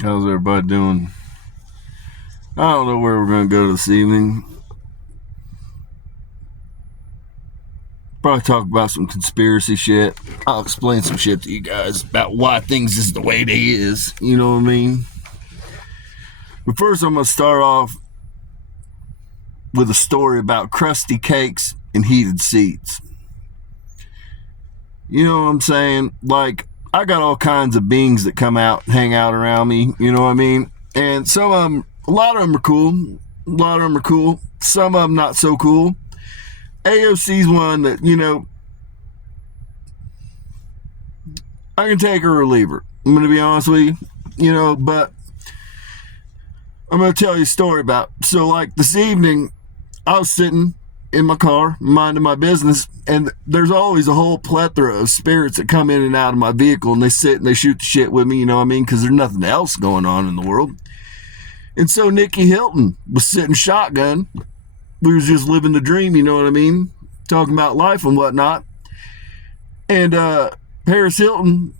How's everybody doing? I don't know where we're going to go this evening. Probably talk about some conspiracy shit. I'll explain some shit to you guys about why things is the way they is. You know what I mean? But first, I'm going to start off with a story about crusty cakes and heated seats. You know what I'm saying? Like, I got all kinds of beings that come out and hang out around me. You know what I mean? And some of them, a lot of them are cool. A lot of them are cool. Some of them not so cool. AOC's one that, I can take her or leave her. I'm going to be honest with you, but I'm going to tell you a story about. So, like, this evening, I was sitting in my car, minding my business, and there's always a whole plethora of spirits that come in and out of my vehicle, and they sit and they shoot the shit with me, you know what I mean? Because there's nothing else going on in the world. And so Nikki Hilton was sitting shotgun. We was just living the dream, you know what I mean? Talking about life and whatnot. And Paris Hilton,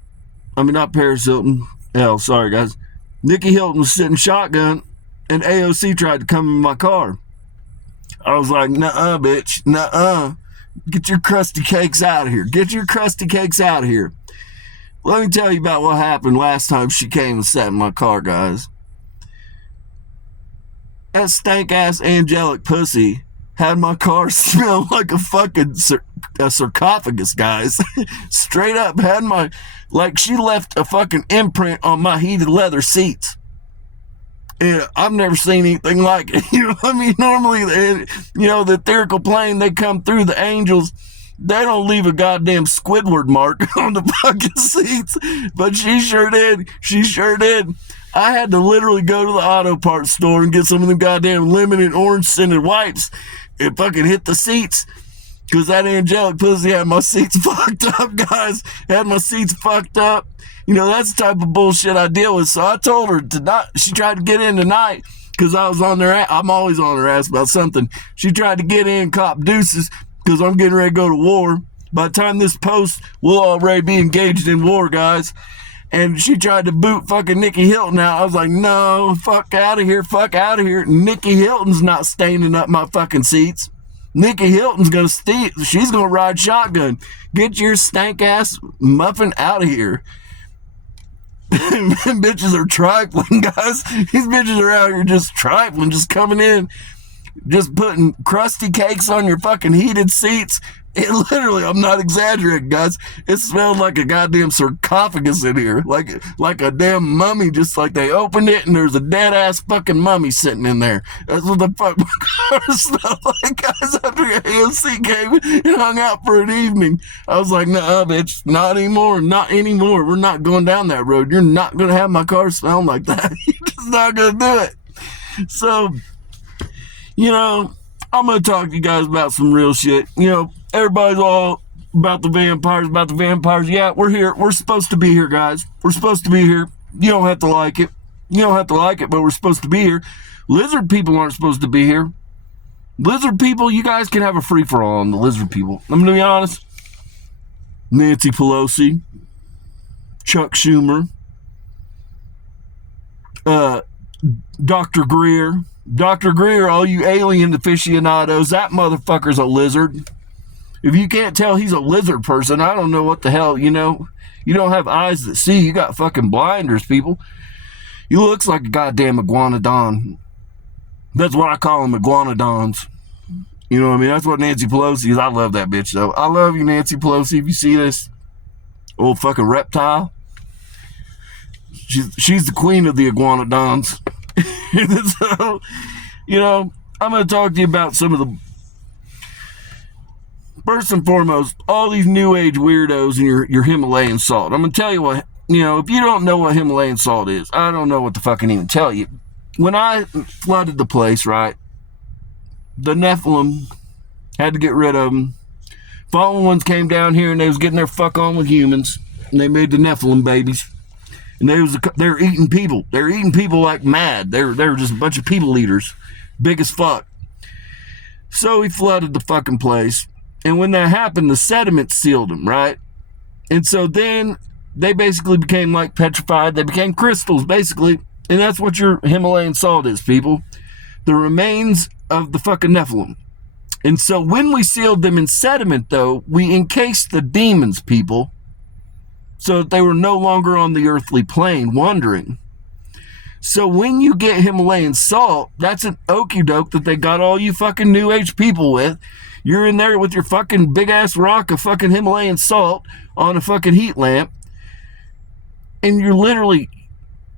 not Paris Hilton. Hell, sorry guys. Nikki Hilton was sitting shotgun, and AOC tried to come in my car. I was like, nuh-uh, bitch, nuh-uh. Get your crusty cakes out of here. Get your crusty cakes out of here. Let me tell you about what happened last time she came and sat in my car, guys. That stank-ass angelic pussy had my car smell like a fucking sarcophagus, guys. Straight up, she left a fucking imprint on my heated leather seats. And I've never seen anything like it. You know what I mean? Normally, the ethereal plane, they come through the angels. They don't leave a goddamn Squidward mark on the fucking seats. But she sure did. She sure did. I had to literally go to the auto parts store and get some of them goddamn lemon and orange scented wipes and fucking hit the seats. Because that angelic pussy had my seats fucked up, guys. Had my seats fucked up. That's the type of bullshit I deal with. So I told her tonight. She tried to get in tonight because I was on their ass. I'm always on her ass about something. She tried to get in, cop deuces, because I'm getting ready to go to war. By the time this posts, we'll already be engaged in war, guys. And she tried to boot fucking Nikki Hilton out. I was like, no, fuck out of here, fuck out of here. Nikki Hilton's not standing up my fucking seats. Nikki Hilton's gonna steal. She's gonna ride shotgun. Get your stank ass muffin out of here. Bitches are trifling, guys. These bitches are out here just trifling, just coming in, just putting crusty cakes on your fucking heated seats. It literally, I'm not exaggerating, guys. It smelled like a goddamn sarcophagus in here, like a damn mummy. Just like they opened it and there's a dead ass fucking mummy sitting in there. That's what the fuck my car smelled like, guys. After AOC came and hung out for an evening, I was like, nah, bitch, not anymore, not anymore. We're not going down that road. You're not gonna have my car smell like that. You're just not gonna do it. So, I'm gonna talk to you guys about some real shit. Everybody's all about the vampires. Yeah, we're here. We're supposed to be here, guys. We're supposed to be here. You don't have to like it. But we're supposed to be here. Lizard people aren't supposed to be here. Lizard people, you guys can have a free-for-all on the lizard people. I'm gonna be honest. Nancy Pelosi, Chuck Schumer, Dr. Greer. Dr. Greer, all you alien aficionados, that motherfucker's a lizard. If you can't tell he's a lizard person, I don't know what the hell, You don't have eyes that see. You got fucking blinders, people. He looks like a goddamn iguanodon. That's what I call them, iguanodons. You know what I mean? That's what Nancy Pelosi is. I love that bitch, though. I love you, Nancy Pelosi. If you see this old fucking reptile, she's the queen of the iguanodons. So, I'm going to talk to you about some of the... First and foremost, all these new age weirdos and your Himalayan salt. I'm going to tell you what, if you don't know what Himalayan salt is, I don't know what to fucking even tell you. When I flooded the place, right, the Nephilim had to get rid of them. Fallen ones came down here and they was getting their fuck on with humans, and they made the Nephilim babies. And they were eating people. They were eating people like mad. They were just a bunch of people eaters, big as fuck. So he flooded the fucking place. And when that happened, the sediment sealed them, right? And so then they basically became like petrified. They became crystals, basically. And that's what your Himalayan salt is, people. The remains of the fucking Nephilim. And so when we sealed them in sediment, though, we encased the demons, people, so that they were no longer on the earthly plane wandering. So when you get Himalayan salt, that's an okie doke that they got all you fucking New Age people with. You're in there with your fucking big ass rock of fucking Himalayan salt on a fucking heat lamp. And you're literally,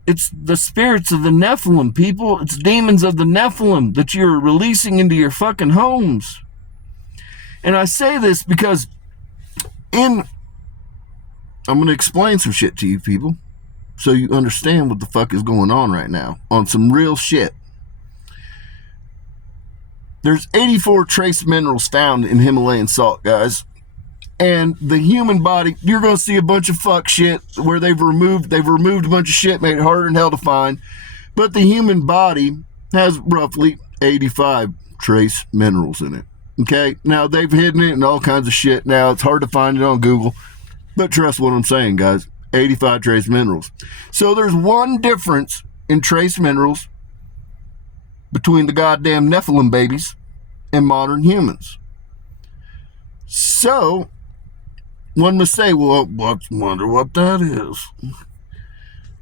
it's the spirits of the Nephilim, people. It's demons of the Nephilim that you're releasing into your fucking homes. And I say this because I'm going to explain some shit to you people so you understand what the fuck is going on right now on some real shit. There's 84 trace minerals found in Himalayan salt, guys. And the human body, you're going to see a bunch of fuck shit where they've removed a bunch of shit, made it harder than hell to find. But the human body has roughly 85 trace minerals in it. Okay? Now, they've hidden it and all kinds of shit. Now, it's hard to find it on Google. But trust what I'm saying, guys. 85 trace minerals. So there's one difference in trace minerals between the goddamn Nephilim babies and modern humans. So one must say, well, I wonder what that is.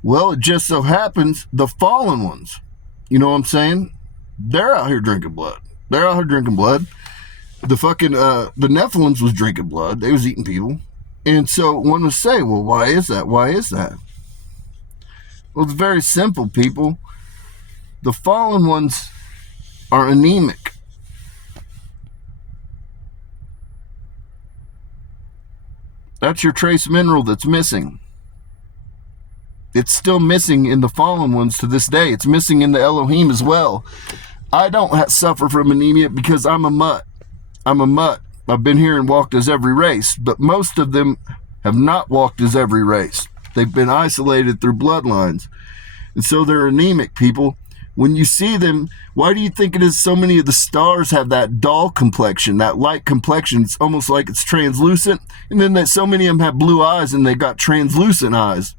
Well, it just so happens the fallen ones, you know what I'm saying? They're out here drinking blood. The fucking, the Nephilims was drinking blood. They was eating people. And so one would say, well, why is that? Well, it's very simple, people. The fallen ones are anemic. That's your trace mineral that's missing. It's still missing in the fallen ones to this day. It's missing in the Elohim as well. I don't suffer from anemia because I'm a mutt. I've been here and walked as every race, but most of them have not walked as every race. They've been isolated through bloodlines. And so they're anemic, people. When you see them, why do you think it is so many of the stars have that dull complexion, that light complexion? It's almost like it's translucent. And then that so many of them have blue eyes and they got translucent eyes.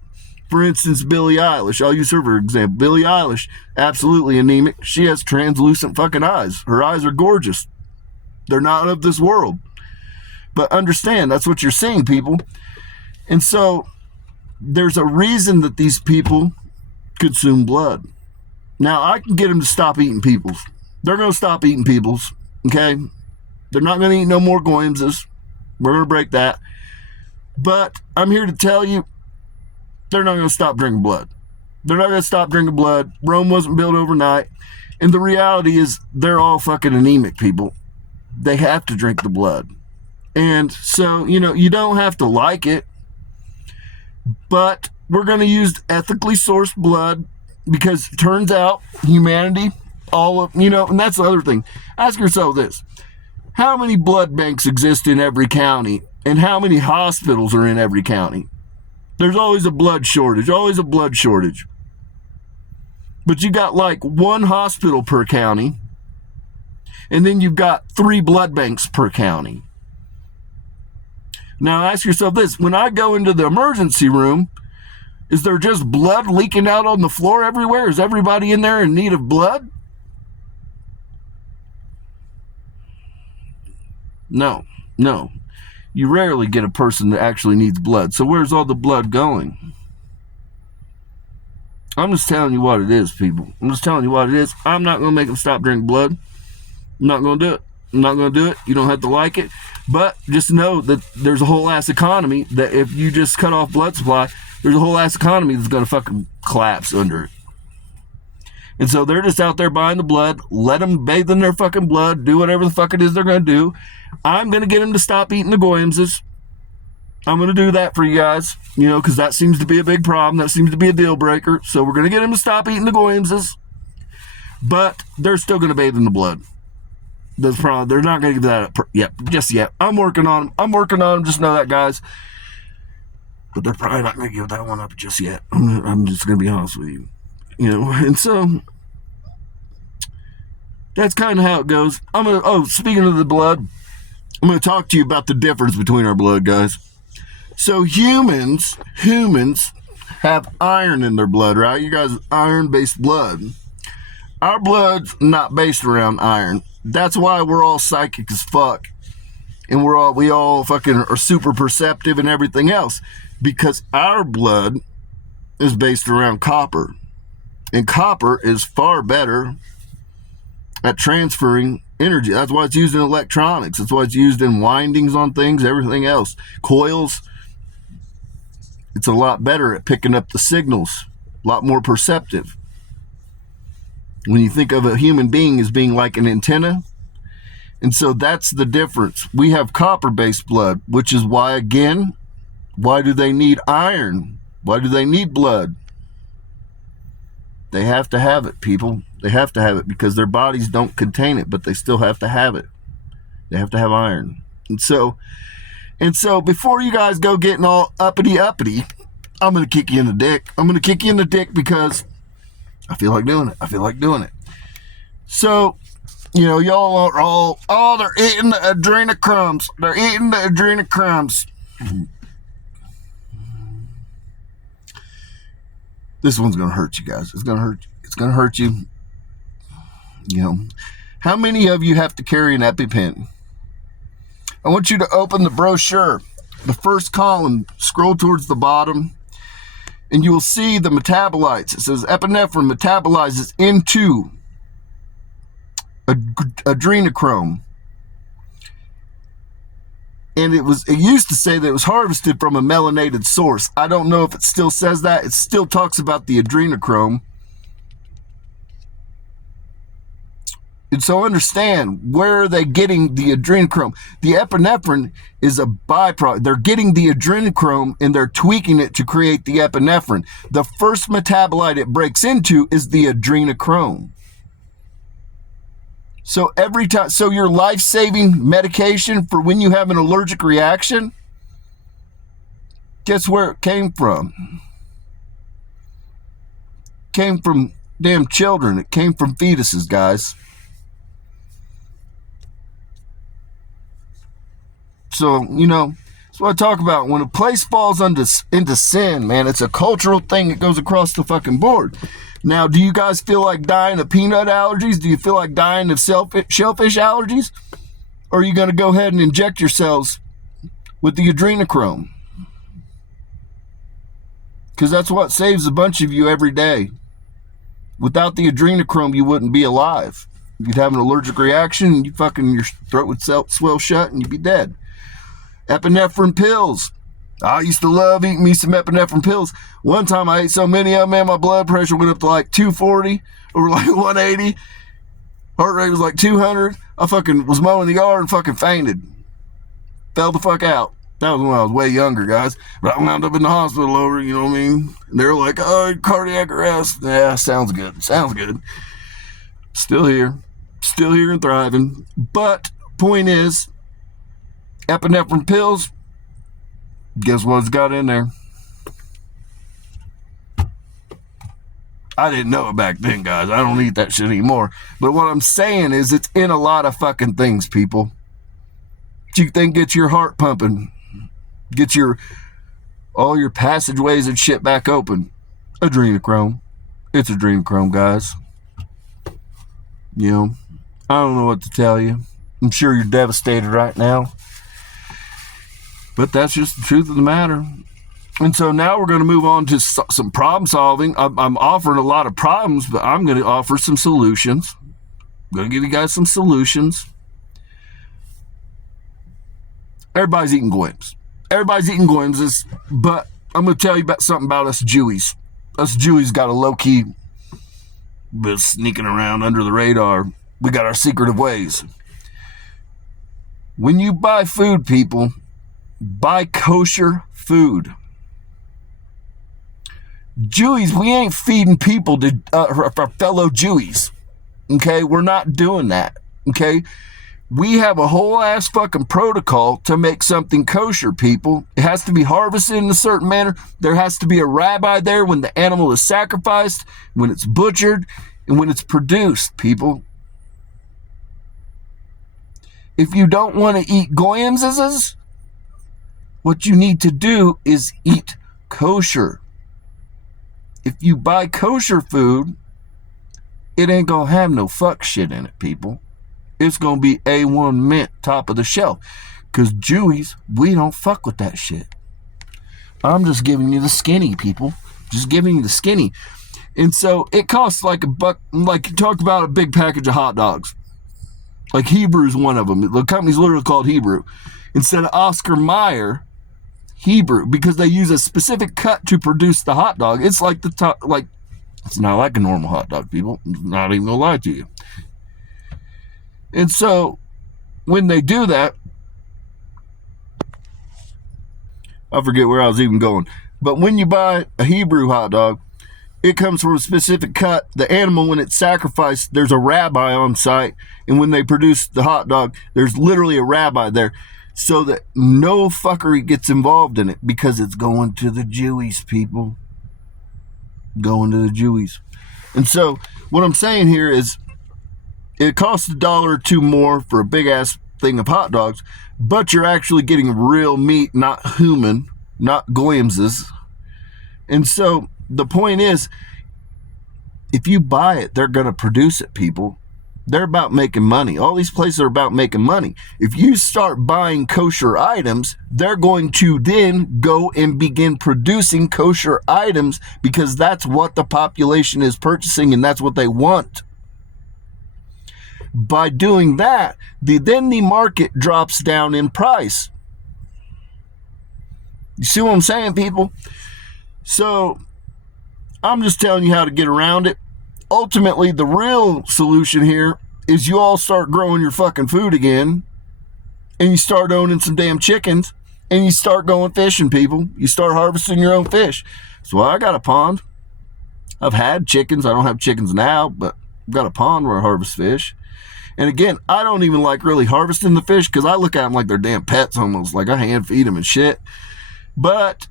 For instance, Billie Eilish. I'll use her for example. Billie Eilish, absolutely anemic. She has translucent fucking eyes. Her eyes are gorgeous. They're not of this world. But understand, that's what you're seeing, people. And so there's a reason that these people consume blood. Now, I can get them to stop eating peoples. They're going to stop eating peoples, okay? They're not going to eat no more goyimses. We're going to break that. But I'm here to tell you, they're not going to stop drinking blood. They're not going to stop drinking blood. Rome wasn't built overnight. And the reality is, they're all fucking anemic, people. They have to drink the blood. And so, you don't have to like it. But we're going to use ethically sourced blood because it turns out humanity, and that's the other thing. Ask yourself this. How many blood banks exist in every county and how many hospitals are in every county? There's always a blood shortage, But you got like one hospital per county and then you've got 3 blood banks per county. Now ask yourself this. When I go into the emergency room, is there just blood leaking out on the floor everywhere? Is everybody in there in need of blood? No. You rarely get a person that actually needs blood. So where's all the blood going? I'm just telling you what it is, people. I'm not going to make them stop drinking blood. I'm not going to do it. You don't have to like it. But just know that there's a whole ass economy that if you just cut off blood supply, there's a whole ass economy that's going to fucking collapse under it. And so they're just out there buying the blood. Let them bathe in their fucking blood. Do whatever the fuck it is they're going to do. I'm going to get them to stop eating the goyimses. I'm going to do that for you guys, because that seems to be a big problem. That seems to be a deal breaker. So we're going to get them to stop eating the goyimses. But they're still going to bathe in the blood. They're not going to give that up just yet. I'm working on them. Just know that, guys. But they're probably not going to give that one up just yet. I'm just going to be honest with you. And so that's kind of how it goes. Speaking of the blood, I'm going to talk to you about the difference between our blood, guys. So humans have iron in their blood, right? You guys, iron-based blood. Our blood's not based around iron. That's why we're all psychic as fuck. And we all fucking are super perceptive and everything else. Because our blood is based around copper. And copper is far better at transferring energy. That's why it's used in electronics. That's why it's used in windings on things, everything else. Coils. It's a lot better at picking up the signals. A lot more perceptive. When you think of a human being as being like an antenna. And so that's the difference. We have copper-based blood, which is why, again, why do they need iron? Why do they need blood? They have to have it, people. They have to have it because their bodies don't contain it, but they still have to have it. They have to have iron. And so before you guys go getting all uppity, I'm going to kick you in the dick. I'm going to kick you in the dick because I feel like doing it. So, y'all are all, they're eating the adrenochrome. They're eating the adrenochrome. This one's going to hurt you guys. It's going to hurt you. It's going to hurt you. How many of you have to carry an EpiPen? I want you to open the brochure. The first column, scroll towards the bottom, and you will see the metabolites. It says epinephrine metabolizes into adrenochrome. And it used to say that it was harvested from a melanated source. I don't know if it still says that. It still talks about the adrenochrome. And so understand, where are they getting the adrenochrome? The epinephrine is a byproduct. They're getting the adrenochrome and they're tweaking it to create the epinephrine. The first metabolite it breaks into is the adrenochrome. So every time, your life-saving medication for when you have an allergic reaction, guess where it came from? Came from damn children. It came from fetuses, guys. So, that's what I talk about. When a place falls into sin, man, it's a cultural thing that goes across the fucking board. Now, do you guys feel like dying of peanut allergies? Do you feel like dying of shellfish allergies? Or are you going to go ahead and inject yourselves with the adrenochrome? Because that's what saves a bunch of you every day. Without the adrenochrome, you wouldn't be alive. You'd have an allergic reaction, and your throat would swell shut, and you'd be dead. Epinephrine pills. I used to love eating me some epinephrine pills. One time I ate so many of them, man, my blood pressure went up to like 240 over like 180. Heart rate was like 200. I fucking was mowing the yard and fucking fainted. Fell the fuck out. That was when I was way younger, guys. But I wound up in the hospital over, you know what I mean? And they're like, oh, cardiac arrest. Yeah, sounds good. Sounds good. Still here and thriving. But point is, epinephrine pills, guess what's got in there? I didn't know it back then, guys. I don't eat that shit anymore. But what I'm saying is it's in a lot of fucking things, people. You think gets your heart pumping, get all your passageways and shit back open. Adrenochrome. It's adrenochrome, guys. I don't know what to tell you. I'm sure you're devastated right now. But that's just the truth of the matter. And so now we're going to move on to some problem solving. I'm offering a lot of problems, but I'm going to offer some solutions. I'm going to give you guys some solutions. Everybody's eating goyams. But I'm going to tell you about something about us Jewies. Us Jewies got a low-key bit sneaking around under the radar. We got our secretive ways. When you buy food, people, buy kosher food. Jewies, we ain't feeding people to our fellow Jewies. Okay, we're not doing that. Okay, we have a whole ass fucking protocol to make something kosher, people. It has to be harvested in a certain manner. There has to be a rabbi there when the animal is sacrificed, when it's butchered, and when it's produced, people. If you don't want to eat goyams, what you need to do is eat kosher. if you buy kosher food, it ain't gonna have no fuck shit in it, people. It's gonna be A1 mint, top of the shelf. Because Jewies, we don't fuck with that shit. I'm just giving you the skinny, people. Just giving you the skinny. And so it costs like $1. Like you talk about a big package of hot dogs. Like Hebrew's one of them. The company's literally called Hebrew. Instead of Oscar Mayer, Hebrew, because they use a specific cut to produce the hot dog. It's like the top, like, it's not like a normal hot dog, people. I'm not even gonna lie to you. And so when they do that, I forget where I was even going. But when you buy a Hebrew hot dog, it comes from a specific cut. The animal, when it's sacrificed, there's a rabbi on site. And when they produce the hot dog, there's literally a rabbi there. So that no fuckery gets involved in it, because it's going to the Jewies, people. Going to the Jewies. And so what I'm saying here is it costs $1 or $2 more for a big ass thing of hot dogs, but you're actually getting real meat, not human, not goyimses. And so the point is, if you buy it, they're going to produce it, people. They're about making money. All these places are about making money. If you start buying kosher items, they're going to then go and begin producing kosher items, because that's what the population is purchasing and that's what they want. By doing that, then the market drops down in price. You see what I'm saying, people? So I'm just telling you how to get around it. Ultimately, the real solution here is you all start growing your fucking food again, and you start owning some damn chickens, and you start going fishing, people. You start harvesting your own fish. So I got a pond. I've had chickens. I don't have chickens now, but I've got a pond where I harvest fish. And again, I don't even like really harvesting the fish, because I look at them like they're damn pets almost. Like I hand feed them and shit. But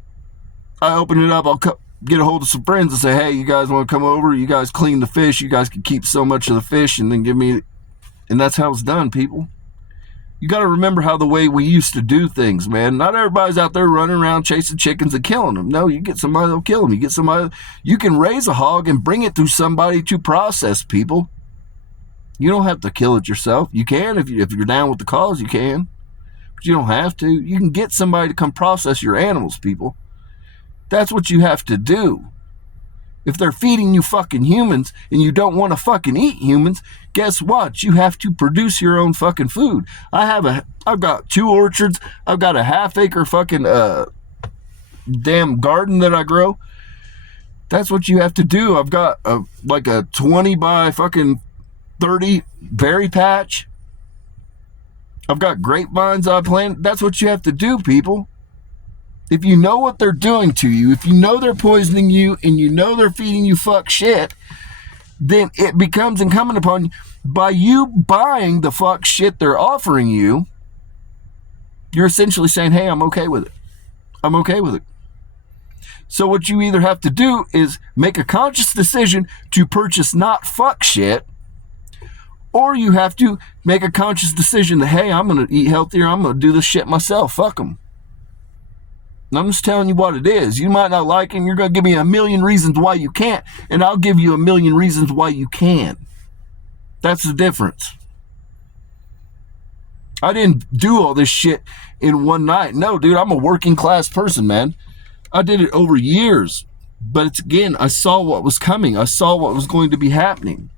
I open it up. I'll get a hold of some friends and say, hey, you guys want to come over? You guys clean the fish. You guys can keep so much of the fish and then give me. And that's how it's done, people. You got to remember how the way we used to do things, man. Not everybody's out there running around chasing chickens and killing them. No, you get somebody that'll kill them. You get somebody. You can raise a hog and bring it to somebody to process, people. You don't have to kill it yourself. You can if you're down with the cause. You can, but you don't have to. You can get somebody to come process your animals, people. That's what you have to do. If they're feeding you fucking humans and you don't want to fucking eat humans, guess what? You have to produce your own fucking food. I've got 2 orchards. I've got a half-acre fucking damn garden that I grow. That's what you have to do. I've got like a 20 by fucking 30 berry patch. I've got grapevines I planted. That's what you have to do, people. If you know what they're doing to you, if you know they're poisoning you, and you know they're feeding you fuck shit, then it becomes incumbent upon you, by you buying the fuck shit they're offering you, you're essentially saying, hey, I'm okay with it. I'm okay with it. So what you either have to do is make a conscious decision to purchase not fuck shit, or you have to make a conscious decision that, hey, I'm going to eat healthier. I'm going to do this shit myself. Fuck them. I'm just telling you what it is. You might not like it, and you're going to give me a million reasons why you can't, and I'll give you a million reasons why you can. That's the difference. I didn't do all this shit in one night. No, dude, I'm a working class person, man. I did it over years. But it's, again, I saw what was coming. I saw what was going to be happening.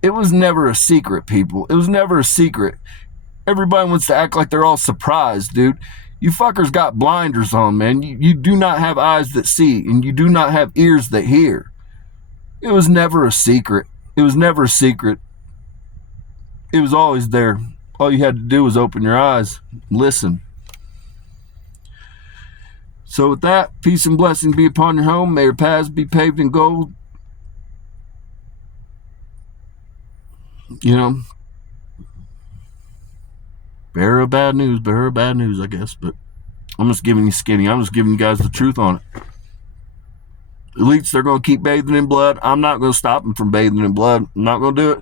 It was never a secret, people. It was never a secret. Everybody wants to act like they're all surprised, dude. You fuckers got blinders on, man. You do not have eyes that see, and you do not have ears that hear. It was never a secret. It was never a secret. It was always there. All you had to do was open your eyes and listen. So with that, peace and blessing be upon your home. May your paths be paved in gold. You know, bearer of bad news, I guess. But I'm just giving you skinny. I'm just giving you guys the truth on it. Elites, they're going to keep bathing in blood. I'm not going to stop them from bathing in blood. I'm not going to do it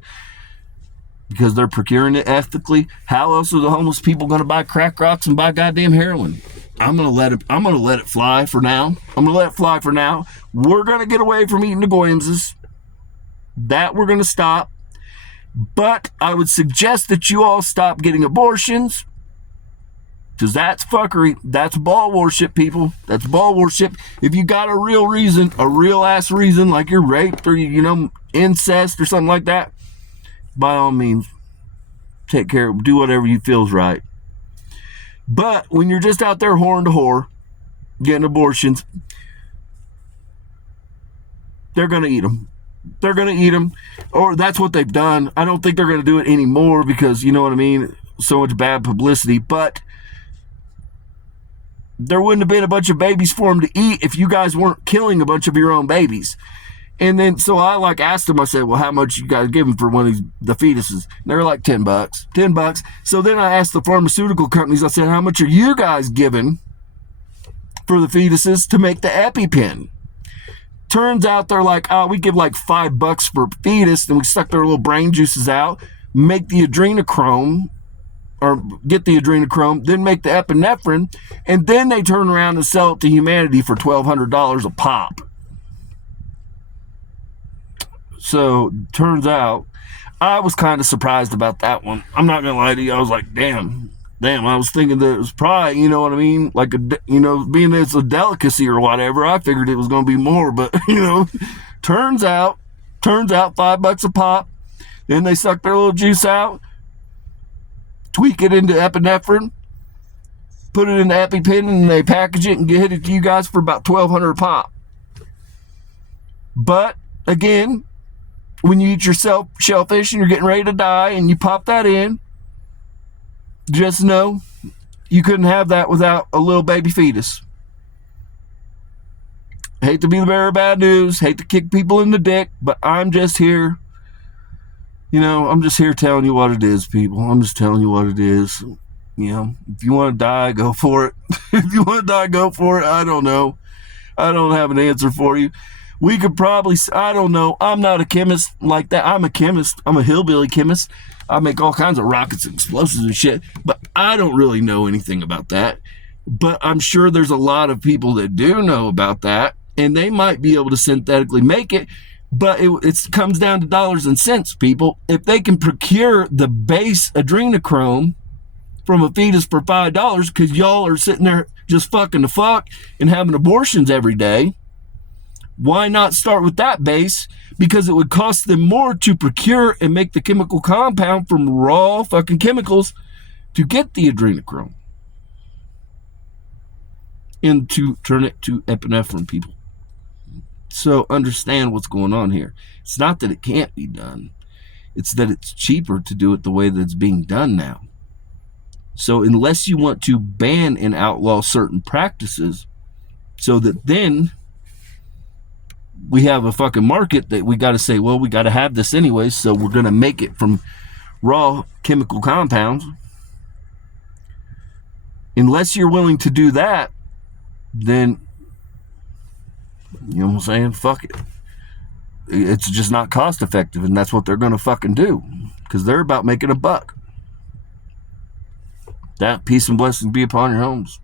because they're procuring it ethically. How else are the homeless people going to buy crack rocks and buy goddamn heroin? I'm gonna let it fly for now. We're gonna get away from eating the goyimses. That we're gonna stop. But I would suggest that you all stop getting abortions. Because that's fuckery. That's ball worship, people. That's ball worship. If you got a real reason, a real ass reason, like you're raped or, incest or something like that, by all means, take care, do whatever you feels right. But when you're just out there whoring to whore, getting abortions, they're going to eat them. They're going to eat them. Or that's what they've done. I don't think they're going to do it anymore because, you know what I mean? So much bad publicity. But there wouldn't have been a bunch of babies for them to eat if you guys weren't killing a bunch of your own babies. And then, so I asked them, I said, well, how much you guys giving for one of the fetuses? And they were like $10. So then I asked the pharmaceutical companies, I said, how much are you guys giving for the fetuses to make the EpiPen? Turns out they're like, oh, we give like $5 for fetus, and we suck their little brain juices out, make the adrenochrome, or get the adrenochrome, then make the epinephrine, and then they turn around and sell it to humanity for $1,200 a pop. So, turns out, I was kind of surprised about that one. I'm not going to lie to you. I was like, damn. I was thinking that it was probably, you know what I mean? Like, being that it's a delicacy or whatever, I figured it was going to be more. But, turns out $5 a pop. Then they suck their little juice out, tweak it into epinephrine, put it in the EpiPen, and they package it and get it to you guys for about $1,200 a pop. But, again, when you eat your shellfish and you're getting ready to die and you pop that in, just know you couldn't have that without a little baby fetus. Hate to be the bearer of bad news, hate to kick people in the dick, but I'm just here. I'm just here telling you what it is, people. I'm just telling you what it is. If you want to die, go for it. If you want to die, go for it. I don't know. I don't have an answer for you. We could probably, I don't know. I'm not a chemist like that. I'm a chemist. I'm a hillbilly chemist. I make all kinds of rockets and explosives and shit, but I don't really know anything about that. But I'm sure there's a lot of people that do know about that, and they might be able to synthetically make it, but it comes down to dollars and cents, people. If they can procure the base adrenochrome from a fetus for $5, because y'all are sitting there just fucking the fuck and having abortions every day, why not start with that base? Because it would cost them more to procure and make the chemical compound from raw fucking chemicals to get the adrenochrome and to turn it to epinephrine, people. So understand what's going on here. It's not that it can't be done. It's that it's cheaper to do it the way that it's being done now. So unless you want to ban and outlaw certain practices so that then we have a fucking market that we got to say, well, we got to have this anyway, so we're going to make it from raw chemical compounds. Unless you're willing to do that, then, you know what I'm saying? Fuck it. It's just not cost effective, and that's what they're going to fucking do, because they're about making a buck. That peace and blessings be upon your homes.